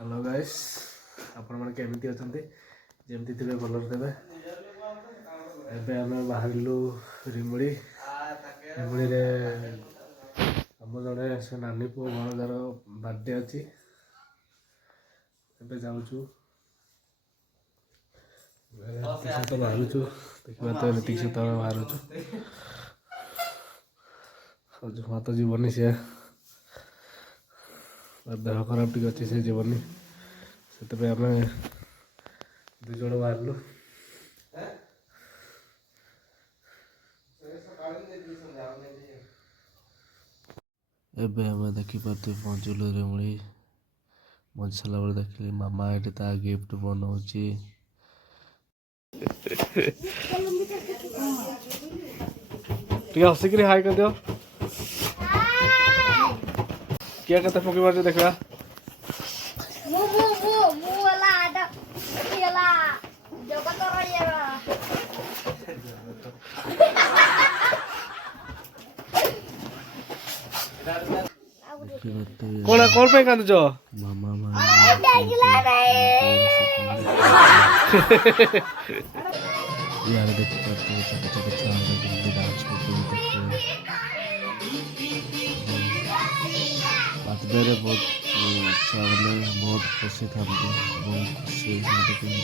hello guys आपण माने केमिति अछंती जेमति थिबे भलर देबे एबे हम बाहरलु रिमुड़ी रे हम जड़े से नानी पु भणजार बर्थडे अछि एबे जाउछु तो बाहरुछु देखबा तो ऋतिक से तो बाहरुछु और जो माता जीवनी से देह खराब टी अच्छी से जीवनी से आम दु जन बाहरलु एबे आम देखिपे पहुँचलु रेमुड़ी पहुँच सारा बेले देखिली मामा ये ता गिफ्ट बनाऊँगी हसिक हाई कर दियो किया कहते पकी बार देखा कौन कौन पे कांदुच मामा यार देख पाते छोटे छोटे छुआ डांस करते बर्थडे रे बहुत छुआ मैंने बहुत खुशी था बहुत खुशी देखते